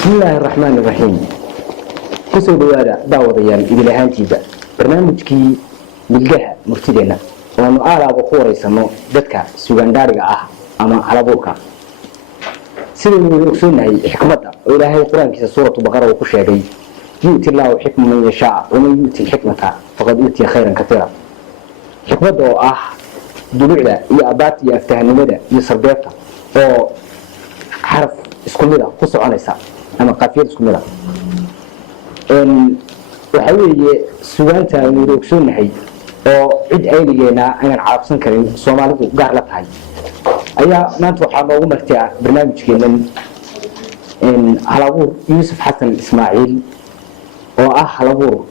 بسم الله الرحمن الرحيم. كسر بوادا داود يان إلى هانتيدا برنامجكي بالجهة مرتدينا وأنا أعلى بقورة يسمو دتك سجان دارجة أما على بوكا سيد من يقصون هي حكمتها وإلى هاي القرآن كذا سورة بقرة وكشري يؤتي الله حكمة من يشاء ومن يؤتي حكمتها فقد يؤتي خيرا كثيرا حكمته دلوعنا يا أبات يا أفتهن مدى يصربيتها أو حرف اسكملة قصة عنيسا أما قافية اسكملة وحوي سوانتا يروكسون هي أو عد عينينا أنا عارفين كريم سومالي وقع هاي أيها ما نتوقع ما هو مرتاع برنامج كمان إن هلابور يوسف حسن إسماعيل هلابور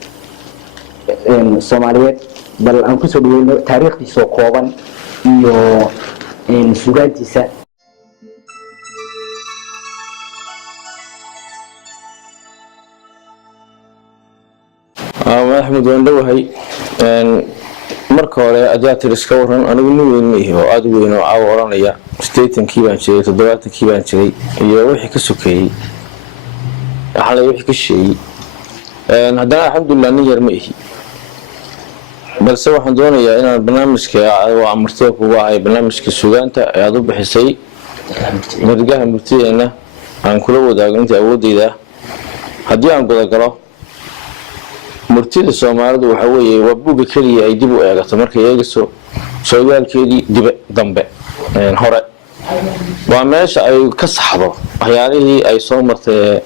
إن سوماليات بل أنكسر بين تاريخ دي سوكوبان إن سوانتي سا أحمد وندوهي marka hore ajaati iska waran anigu nin weyn ma ihi oo aad weyn oo caawaranaya 80kii baan jiray 70kii baan jiray iyo wixii ka sokeeyay waxa wixii ka sheeyay haddana alxamdulillah nin yar ma ihi balse waxaan doonayaa inaan barnaamijka waa amartay kugu ahay barnaamijka suugaanta ee aad u bixisay margaha murtiyeena aan kula wadaago inta awoodeyda haddii aan guda galo murtida Soomaalidu waxa weeye waa buuga kaliya ay dib u eegato markay eegayso sooyaalkeedii dib dambe hore waa meesha ay ka saxdo waxyaalihii ay soo martay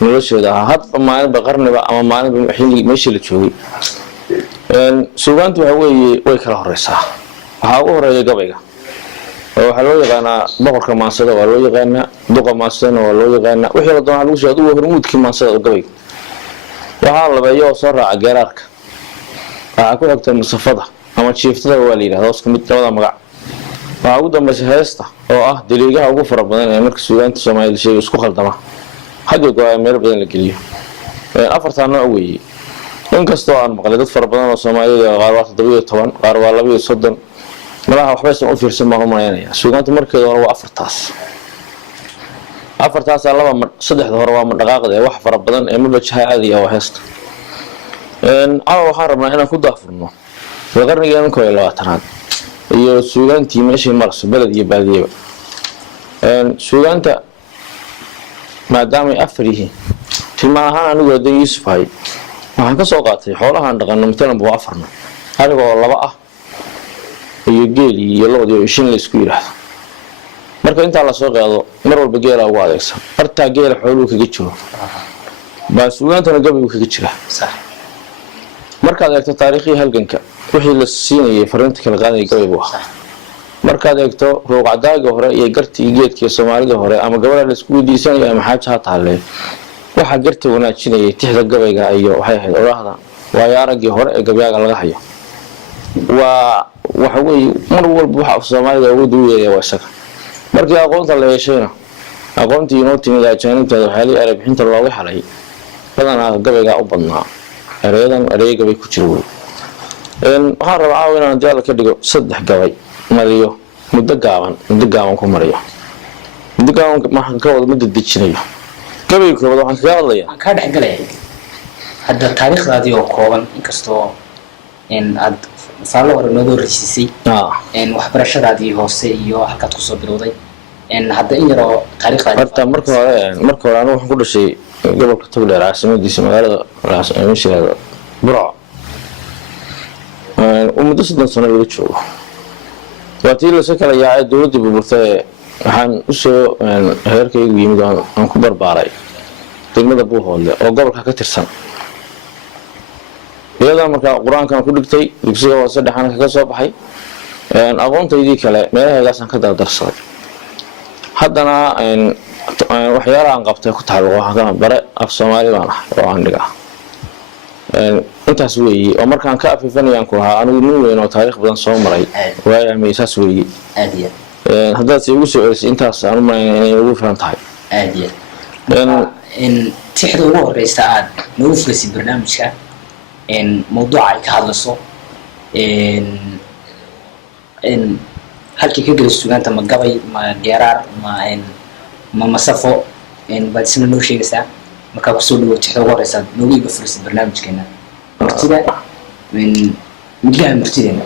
nolosheeda hadba maalinba qarniba ama maalinba xilli meeshii la joogay suugaantu waxa weeye way kala horeysaa waxa ugu horeeya gabayga waxa loo yaqaanaa boqorka maansada waa loo yaqaanaa duqa maansada waa loo yaqaanaa wixii la doonayo lagu sheego hormuudkii maansada gabayga waxaa labeeyo soo raaca geeraarka waxa ku xigta musafada ama jiiftada waa la yiraahdo isku mid labada magac waxa ugu dambeysay heesta oo ah daliigaha ugu fara badan ee marka suugaanta Soomaaliyeed sheegay isku khaldama hadda go'aan meel badan la geliyo afartan nooc weeye inkastoo aan maqlay dad fara badan oo Soomaaliyeed qaar waa 17 qaar waa 32 malaha waxba soo u fiirsan ma humaynaya suugaanta markeeda hore waa afartaas laba saddexda hore waa dhaqaaqada wax fara badan ee muddo caadi ah oo heesta waxaan rabnaa inaan ku daafurno qarnigan 20aad iyo suugaantii meeshii marso balad iyo baadiyeeba suugaanta maadaama ay afar yihiin tilmaamaha anigu wada Yuusuf hay waxaan ka soo qaatay xoolahan dhaqanno matalan buu afarna anigoo laba ah iyo geel iyo lo'da shin la isku yiraahdo marka inta la soo qaado mar walba geela ugu adeegsan arta geela xooluhu kaga jiro baa suugaantana gabaygu kaga jira sax marka aad eegto taariikhii halganka wixii la siinayay fariinta kala qaaday gabaygu marka aad eegto ruuqadaaga hore iyo gartii geedkii Soomaalida hore ama gabadha la isku weydiisanay ama xaaja taale waxa gartii wanaajinayay tixda gabayga iyo waxay ahayd oraahda waa yaaragii hore ee gabayga laga hayo waxa weeye mar walba waxa Soomaalida ugu duuyeeyaa waa isaga markii aqoonta la yeeshayna aqoontii inoo timid ajaanibta waxay arag bixinta looga xalay badanaa gabayga u badnaa ereyga bay ku jiro waxaan rabaa inaan diyaar ka dhigo saddex gabay mariyo muddo gaaban ku mariyo muddo gaaban maxaan ka wada muddo dejinayo gabayga koobaad waxaan kaga hadlayaa ka dhaxgalay hadda taariikhdaadii oo kooban inkastoo aad faalo hore noo risiisay waxbarashadaadii hoose iyo halkaad ku soo bilowday hadda in yaro taariikhdaadii horta marka hore anigu waxaan ku dhashay gobolka Togdheer caasimadiisa magaalada Raasmashada Burco muddo 7 sano laga joogo waatii la soo kala yaacay dawladda burburtay waxaan u soo heerkaygu yimid aan ku barbaaray degmada Buuhoodle oo gobolka ka tirsan iyada marka quraankan ku dhigtay dugsiga hoose dhaxan ka soo baxay aqoontaydii kale meelahaas ka dardarsaday haddana waxyaalaha aan qabtay ku taalo waxa bare af Soomaali baan ah oo aan dhigaa intaas weeye oo markaan ka afifanayaan ku lahaa anigu nin weyn oo taariikh badan soo maray waaya meeshaas weeye aadiya hadda si ugu soo celisay intaas aan inay ugu filan tahay aadiya tixda ugu horeysa aad noo fulisay barnaamijka موضوع كهالسو halkii ka geli suugaanta ma gabay ma geeraar ma masafo baad isna noo sheegaysaa markaa kusoo dhawo tixda ugu horeysa noogu iga furisa barnaamijkeena murtida milgaha murtideena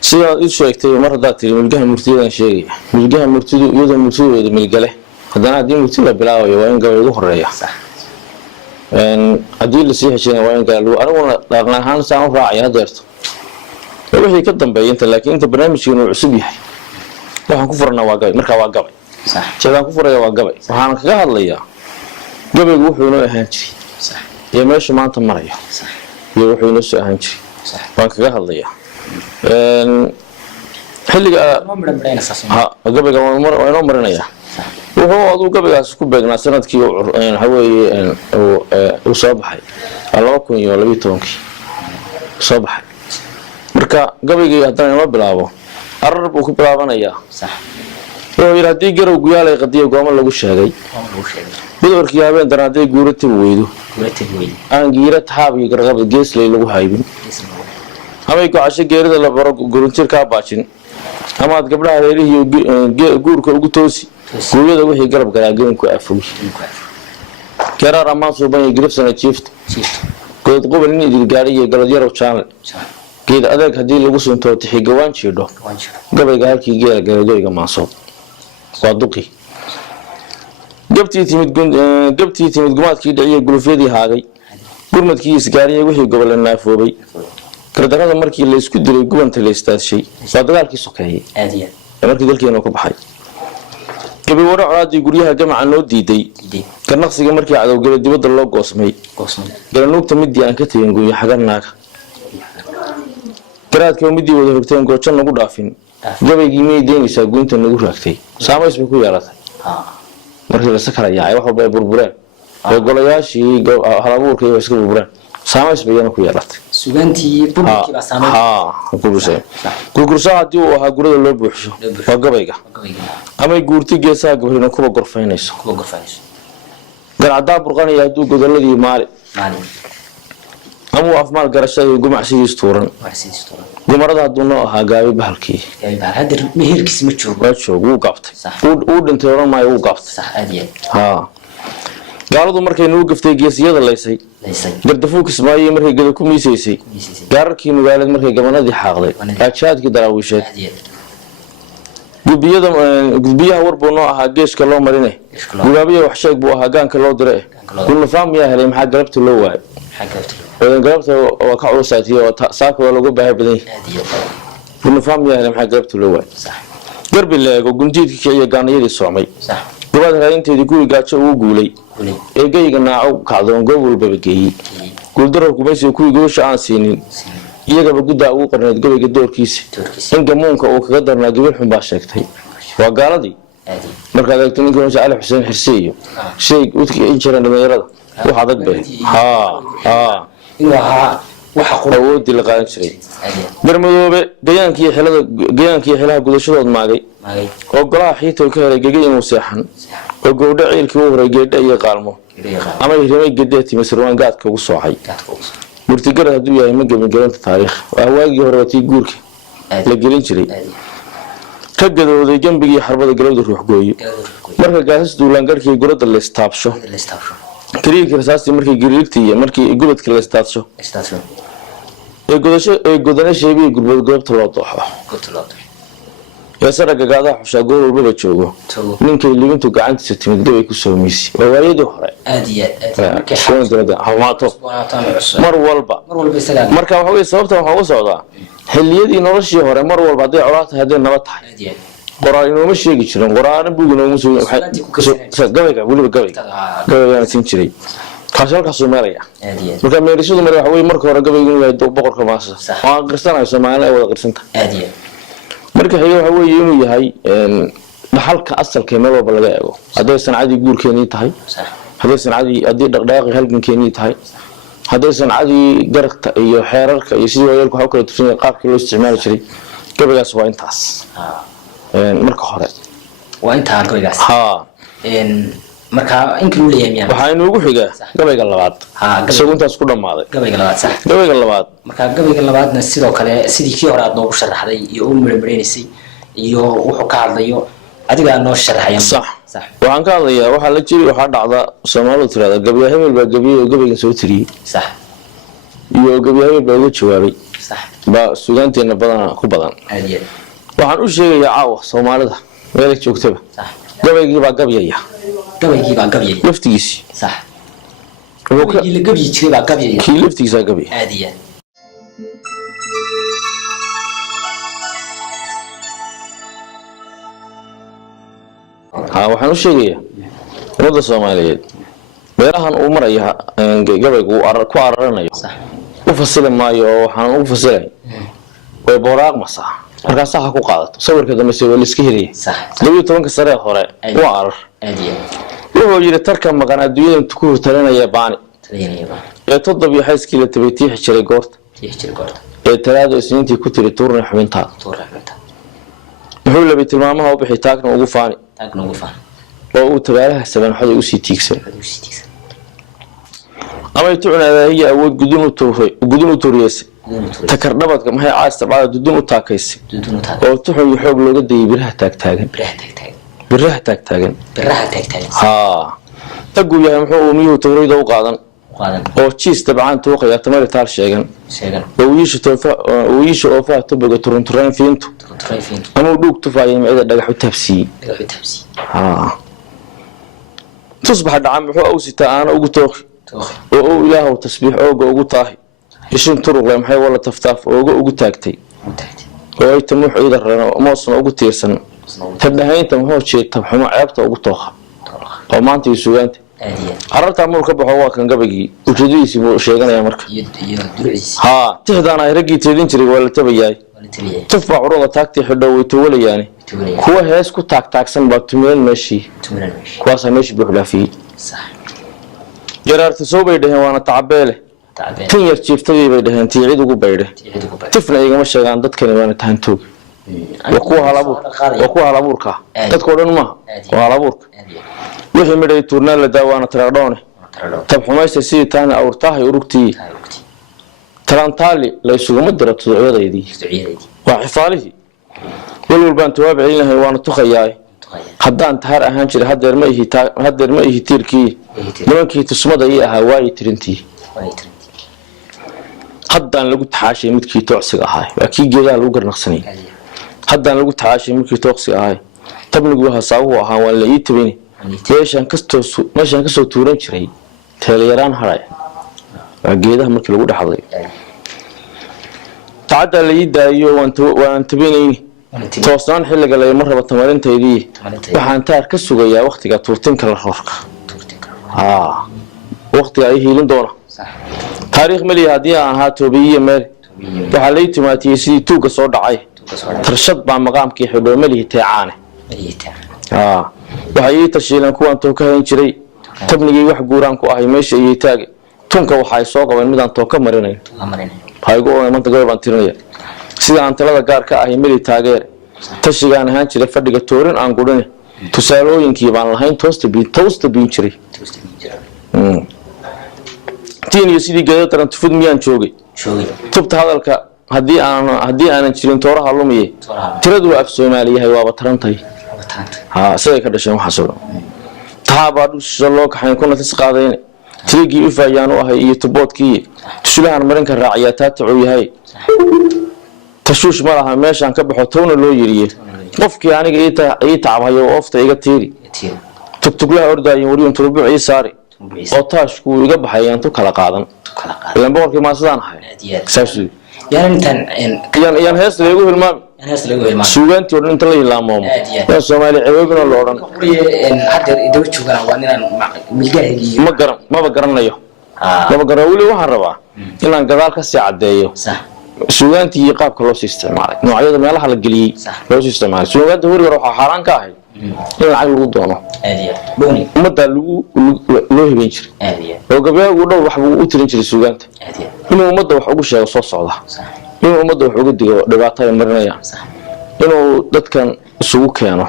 sidaad u sheegtay mar haddaad tiri milgaha murtidan sheegaya milgaha murtidu iyadoo murtidooda milgale haddana haddii murtida bilaabayo waa in gabay ugu horeeya haddii lasii heshayna waa in gaal aniguna dhaqan ahaan saan u raacaya hadeerto wixii ka dambeeya inta laakiin inta barnaamijkeenu uu cusub yahay waxaan ku furanaa waa gabay markaa waa gabay jeedaan ku furaya waa gabay waxaan kaga hadlayaa gabaygu wuxuu inoo ahaan jiray iyo meeshu maanta marayo iyo wuxuu inoo soo ahaan jiray waan kaga hadlayaa xilliga gabayga waa inoo marinayaa wuxuu aduu gabaygaas ku beegnaa sanadkii waxa weeye uu soo baxay 2012 soo baxay marka gabaygii haddana inoo bilaabo arar buu ku bilaabanayaa wuxuu yidhi haddii garow guyaalay qadiyo gooma lagu sheegay midwarkii habeen daran hadday guura tib weydo aan giira taxaab iyo garqabda geesley lagu haybin amay gocasho geerida la baro guruntir kaa baajin amaad gabdhaha reerihii guurka ugu toosi guuyada wixii garab garaagelin ku afowi garaar ammaan suuban iyo giribsana jiifta good qubal in idil gaadhi iyo galad yarow jaanle geed adeeg haddii lagu suntoo tixi gawaan jiidho gabayga halkii geela galadoyga maansoob waa duqi gabtii timid gumaadkii dhiciye gulufyadii haagay gurmadkii isgaariyay wixii gobolle naafoobay gardarada markii la isku dilay gubanta la istaadshay waa dagaalkii sokeeyey markii dalkeenu ka baxay gabay wara colaadii guryaha jamaca noo diiday garnaqsiga markii cadowgala dibadda loo goosmay garanuugta midii aan ka tegin guuyo xagar naaga garaadka midii wada rogteen goojo nagu dhaafin gabaygii miyay deynaysaa guunta nagu raagtay saamays bay ku yeelatay markii la sakara yaacay wax walba ay burbureen ee golayaashii halabuurka iyo iska burbureen saamays bay ku yeelatay sugantii public baa saamayn gurgursa haddii uu ahaa gurada loo buuxsho waa gabayga amay guurti geesaha gabrina kuba gorfaynayso garcadaa burqanaya hadduu godoladii maali amuu afmaal garashada iyo gumacsigiis tuuran gumarada hadduu noo ahaa gaabi bahalkii waa joog wuu gaabtay uu dhintay oran maayo wuu gaabtay gaaladu markay nagu gaftay geesiyada laysay gardafuul kismaayo markay gada ku miisaysay gaararkii magaalada markay gabanadii xaaqday aajaadkii daraawiisheed gudbiyaha war buu noo ahaa geeshka loo marine gubaabiya wax sheeg buu ahaa gaanka loo dire gulnafaan miyaa helay maxaa galabta loo waayo odan galabta waa ka culusaatiyo saaka waa lagu baahi badan yahay gulnafaan miyaa helay maxaa galabta loo waayo garbi la eego gundiidkii kiciyo gaanayadii soomay gabaad raadinteedii guri gaajo ugu guulay ee geyga naaco kacdoon goob walbaba geeyey guuldaro hukumaysiga kuwii goosha aan siinin iyagaba guddaa ugu qarneed gabayga doorkiisa in gamuunka uu kaga darnaa gabil xun baa sheegtay waa gaaladii markaad eegto ninkii hoose cali xuseen xirse iyo shay udka in jireen dhalinyarada wax adag bay awoodii la qaadan jiray garmadoobe gayaankii xilaha gudashadood maagay oo golaha xiitoy ka helay gege inuu seexan oo gowdho ciilkii u horay geedha iyo qaalmo ama hirimay gedee timi sirwaan gaadka ugu soocay murtigarad hadduu yahay ma gebin gelinta taariikh waa waagii hore watii guurka la gelin jiray ka gadooday gembigii xarbada galowda ruuxgooyo marka gaasas duulaangarhkii gurada la istaabsho kariirkii rasaastii markii giriirtii iyo markii gubadka la istaadsho ee godana sheebiya gurbood goobta loo dooxo yeesara gagaadaha xushaa goor walbaba joogo ninkay libintu gacantiisa timid gabay ku soo miisi waa waayadii hore mar walba marka waxa wey sababta waxaa uga socdaa xilliyadii noloshii hore mar walba hadday colaad tahay hadday nabad tahay qoraal inooma sheegi jirin qoraaran buug inooma gabayga weliba gabaygaana siin jiray kaasi halkaasuu meelaya marka meerishadu mare waxa wey marka hore gabaygu inuu yahay boqorka maasa oo aan qirsanayo soomaalina ay wada qirsanta marka xiga waxa weeye inuu yahay dhaxalka asalka meel walba laga eego hadday sancadii guurkeenii tahay haddii dhaqdhaqaaqii halgankeenii tahay hadday sancadii garagta iyo xeerarka iyo sidii wayeelku waxa u kala tufsan qaabkii loo isticmaali jiray gabaygaas waa intaas marka hore waa intaa gabaygaas marka in kale leeyahay waxa inoogu xiga gabayga labaad isagu intaas ku dhamaaday gabayga labaad marka gabayga labaadna sidoo kale sidii kii hore aad noogu sharaxday iyo u marmareysay iyo wuxuu ka hadlayo adiga noo sharaxay صح صح waxaan ka hadlayaa waxa la jiri waxa dhacda Soomaalidu tirada gabiyo hebel baa gabiyo gabiga soo tiriyay صح iyo gabiyo hebel baa uga jawaabay صح ba suugaanteena badan ku badan عادي waxaan u sheegayaa caawa Soomaalida meel joogtaba صح gabaygi baa gabyaya gabaygi baa gabyaya laftigiisi صح gabaygi la gabiyi jiray baa gabyaya kii laftigiisa gabyay عادي waxaan u sheegayaa umada Soomaaliyeed meelahan uu maraya gabaygu ku araranayo u fasila maayo waxaan u fasilay way boraaq masa markaas waxa ku qaadato sawirka dambe si wali iska hiriye 12 sare hore waa arar wuxuu yiri tarka maqan adduunyada ku taranaya baani ee toddobiyo xayskii la tabeetay jiray goorta ee talaado isniintii ku tiri tuurna xubinta wuxuu labay tilmaamaha u bixi taagna ugu faani oo uu tabaaraha saban xad u sii tiigsan ama ay tucnaada hiya awood gudun u tuuriyay takardhabadka maxay caasta baad dudun u taakaysay oo tuxun iyo xoog looga dayay biraha taagtaagan ha tagu yahay muxuu miyuu tawriid u qaadan oo jiis tabcan tooqaya tamar taal sheegan oo wiisha oo faa tabaga turunturaan fiintu ama dhuug tufaayay macida dhagax u taabsi ha tusbax dhacam muxuu u sitaa aan ugu tooqi oo ilaahu tasbiix ooga ugu taahi ishin turuq leh maxay wala taftaaf ooga ugu taagtay oo ay tamuux ida rano moosna ugu tiirsan tabnahaynta muxuu jeetab xumo ceebta ugu tooqa oo maanta ay suugaanta ararta murka baxo waa kan gabaygi ujeedadiisa uu sheeganaya marka ha tixdaan ay ragii teedin jiray wala tabayay tufba uruga taagtii xidho way tawalayaani kuwa hees ku taagtaagsan baa tumeen meeshii kuwaas meeshii buuxlaafiyay jaraarta soo bay dhaheen waana tacabeele tan yar jiiftadii bay dhaheen tiicid ugu baydhe tifna igama sheegaan dadkani waana tahantoog waa kuwa halabuurka dadkoo dhan maaha waa halabuurka wixii midhay tuurnaan la daawaana taradhoone tab xumaysta sidii taana awrtahay urugtii tarantaali la isuguma dira tuducyadaydii waa xifaalihii walwal baan tawaab celinahay waana tuqayaay haddaan tahar ahaan jiray hadeer ma ihi tiirkii nimankii tusmada ii ahaa waayay tirintii haddaan lagu taxaashay midkii toocsiga ahaa waa kii geedaha lagu garnaqsanay haddaan lagu taxaashay midkii toocsiga ahaa tabnigu hasaabuhu ahaa waan la ii tabini meeshaan kasoo tuuran jiray teelayaraan haray waa geedaha markii lagu dhaxday tacadda la ii daayo waan tabinayni toosnaan xilliga la mar raba tamarintaydii waxaan taar ka sugayaa waqtiga tuurtinka la roorka waqtiga ay hiilin doona taariikh mali haddii aan ahaa toobiyiya meel waxaa lay timaatiyey sidii tuugga soo dhacay tarshad baa maqaamkii xidhoo malihi teecaane waxay ii tashiileen kuwaan tooka hayn jiray tabnigii wax guuraan ku ahay meesha iyay taage tunka waxay soo qabeen midaan tooka marinayn haygu oo maanta gabay baan tirinaya sida aan talada gaar ka ahay mali taageer tashigaan ahaan jiray fadhiga toorin aan gudhane tusaalooyinkii baan lahayn toosta biin jiray tiin iyo sidii geedo taran tufud miyaan joogay tubta hadalka haddii aanan jirin tooraha lumiye tiradu af Soomaaliyahay waaba tarantahay siday ka dhasheen waxa soo taaba dhusha loo kaxayn kuna tis qaadeen tirigii u faayaan u ahay iyo tuboodkii tushulahan marinka raaciya taatacu yahay tashuush malaha meeshan ka baxo toona loo yiriye qofkii aniga ii tacbayo ofta iga tiiri tugtuglaha ordaayin wariyun turbuuc ii saari oo taashku iga baxayaan tu kala qaadan ilaan boqorkii ma sidaan ahay saasi yaan hees leegu hilmaam suugaantii oo inta la ilaamo yaa Soomaali ceebina loo oran hadeer idoo joogan waa inaan milgaheegii ma garanayo wali waxaan rabaa inaan gadaal ka sii cadeeyo suugaantii qaabka loo isticmaalay noocyada meelaha la galiyay loo isticmaalay suugaanta hore waxa xaraan ka ahay in lacag lagu doono umada loo hibin jiray oo gabayga uu dhow wax uu tirin jiray suugaanta inuu umada wax ugu sheego soo socda inuu umada wax uga digo dhibaatada marinaya inuu dadkan isugu keeno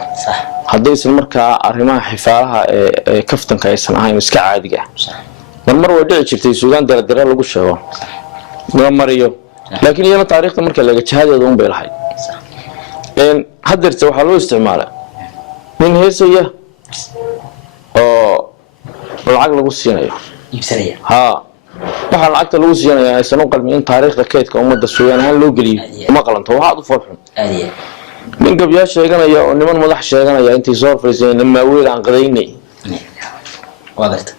haddaysan markaa arrimaha xifaalaha ee kaftanka aysan ahayn iska caadiga mar way dhici jirtay suugaan dara lagu sheego ma mariyo laakiin iyana taariikhda marka laga jahadeeda un bay lahayd hadeerta waxaa loo isticmaalaa min heesaya oo lacag lagu siinayo iibsanaya waxa lacagta lagu siinayo aysan u qalmin taariikhda keedka ummadda Suudaan ahaan loo geliyo uma qalanto waxa u farxun nin gabya sheeganaya oo niman madax sheeganaya intii soo fariisay ma weel aan qadaynay wadarta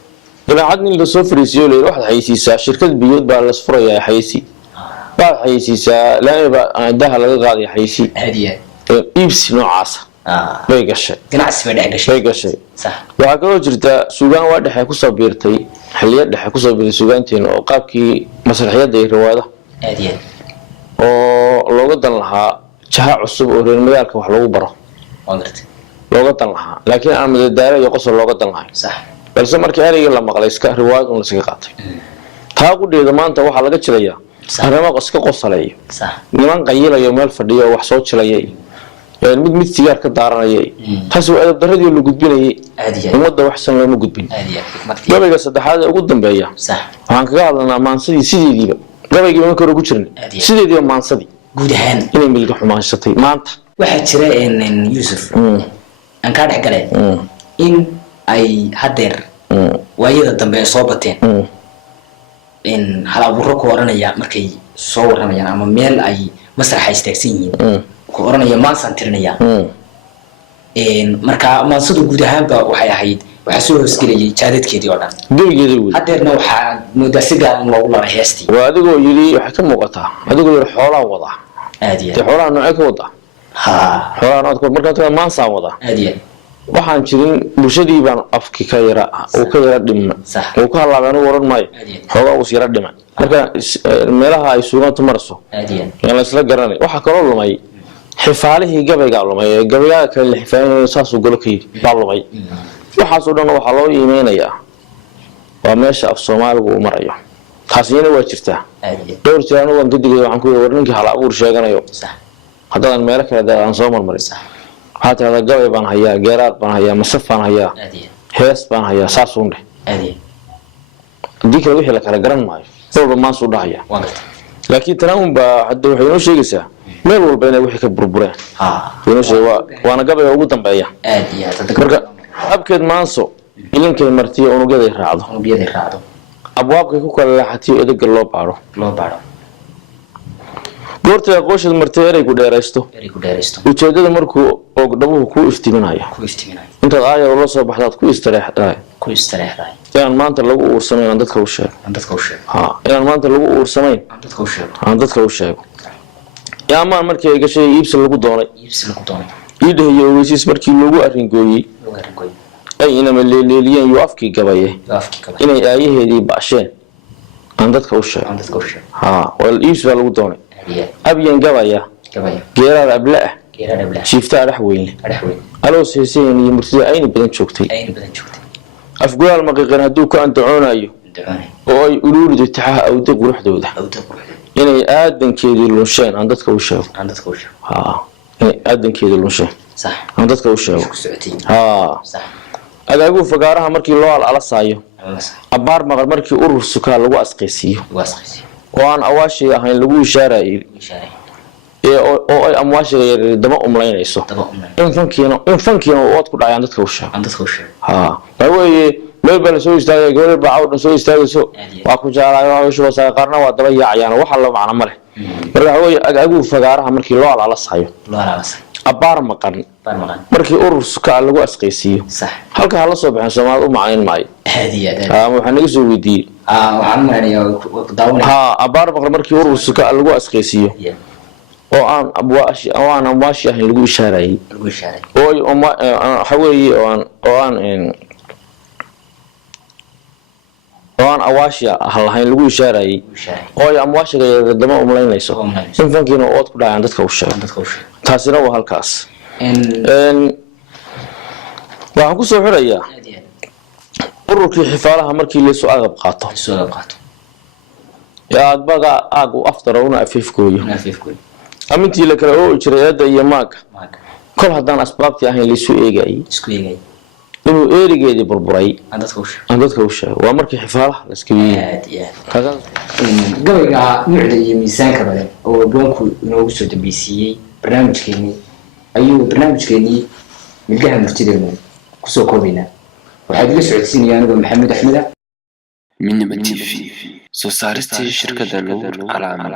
ila hadni la soo fariisiyo leeyahay waxa haysiisa shirkad biyood baa la sfuraya haysi baa haysiisa laaba daha laga qaaday haysi iibsi noocaas bay gashay ganacsi bay gashay sax waxa kaloo jirta Suudaan waa dhaxay ku soo biirtay xiliyad dhaxay ku soo biirtay Suudaantiin oo qaabkii masraxiyada iyo riwaayada oo looga dan lahaa jaha cusub oo reer magaalka wax lagu baro wadarta looga dan lahaa laakiin aan madadaalo iyo qosol looga dan lahayn sax balse markii erayga la maqlay iska riwaayad la iska qaatay taa ku dheeda maanta waxa laga jilayaa arrimo iska qosaleeyo sax niman qayilayo meel fadhiyo wax soo jilayay mid sigaar ka daaranayay taas waa adab daradii lagu gudbinayay ummadda wax san lama gudbin gabayga saddexaad ugu dambeeya sax waxaan kaga hadlanaa maansadii sideediiba gabayga ma karo ku jirnay sideediiba maansadii guud ahaan inay milga xumaansatay maanta waxa jira Yusuf aan ka dhex galay in ay hadeer waayada dambe soo bateen in hal abuuro ku oranaya markay soo waramayaan ama meel ay masraxa istaagsan yihiin ku oranaya maansan tirinaya marka maansadu guud ahaanba waxay ahayd waxa soo hoosgelayay jaadadkeedii oo dhan gabaygeedii hadeerna waxa moodaa si gaar loogu laray heestii waa adigoo yiri waxa ka muuqata adigoo yiri xoolaha wada aadiya xoolaha nooc ka wada xoolaha nooc marka maansan wada aadiya waxaan jirin bulshadii baan afki ka yara oo ka yara dhimma oo ka halaabaan waran maayo xogaa uu yara dhimay marka meelaha ay Suudaantu marso la isla garanay waxa kale oo lumay xifaalihii gabayga lumay gabayga kale xifaalihii saas u galo kii baa lumay waxa soo dhan waxa loo iimeynaya waa meesha af Soomaaligu u marayo taasina waa jirtaa dhowr jiraan oo guddiga waxaan ku warninka hal abuur sheeganayo haddana meel kale aan soo marmarin هذا الجواب بان هيا جرار بان هيا مسف بان هيا هيس بان هيا ساسون ده ديك الوحي لك على جران ماي صوب ما صود هيا لكن تراهم بحد وحينو شيء جسا ما هو بين وحي كبربرة وحينو شيء وأنا قبل أقول تنبيه أبكر ما صو إلين كل مرتي أنا قاعد يرعده أبوابك كوكا حتى يدق اللوب عرو goorta qoyshad martay eray ku dheeraysto ujeedada markuu oo dhabuhu ku iftiiminayo inta ay oo soo baxdaad ku istareexday yaan maanta lagu uursameyn dadka u sheeg yaan maanta lagu uursameyn dadka u sheeg yaa maan markii ay gashay iibsi lagu doonay idhayo weysis markii lagu arringooyay ay inama leeliyeen yu afkii gabaye inay aayaheedii baasheen aan dadka u sheeg wal iibsi lagu doonay أبين جبايا جيران أبلاه شفتها رحوين ألو سيسين يمرتدي أين بدن شوكتي أفقال المقيقين هدوك أن تعونا أيو وأي أولود التحاها أو دق روح دودة يعني آدن كيدي اللونشين عندك وشاو يعني آدن كيدي اللونشين صح عندك وشاو صح أنا أقول فقارها مركي الله على صايو أبار مغر مركي أرور سكال واسقيسيو وأنا أواشي أهين لقو إشارة أو أمواشي دم أملاينيسو إن فنكينو وقت كل عيان تكوشة هو ما يبان سوي استاذ يقول بعود سوي استاذ سو وأكو جارا وشو بس قارنا وضبي عيان وحلا معنا مره مرة هو أقول فقارها مركي لوال على الصحيح أبار مقرن مركي أرس كاللقو أسقيسيو صح هلك هلا صبح سماه ومعين معي هذه وحنقص ودي أبار مقرن مركي أرس كاللقو أسقيسيو وأن أبواشي أو أنا أمواشي أهين لقو إشارة أو أما حوي وأن أواشي هالحين لقو إشارة أو أمواشي دم أملاينيسو إن فانكينو أوت كل عيان تكوشة taasina waa halkaas waxaan ku soo xirayaa ururkii xifaalaha markii la soo agab qaato yaa baga aagu aftaroona afifkooyo amintii la kala oo jireeyada iyo maaga kol hadaan asbaabtii ahayn la soo eegay inuu eerigeedii burburay dadka u sheego waa markii xifaalaha la iska yeeyay gabayga nuucda iyo miisaanka badan oo goonku inoogu soo dambeysiyay barnaamijkeeni milgaha murtideenu kusoo koobaynaa waxaad iga socodsiinaya anigoo maxamed axmeda من نبتي في سوسارستي شركة نور على عمل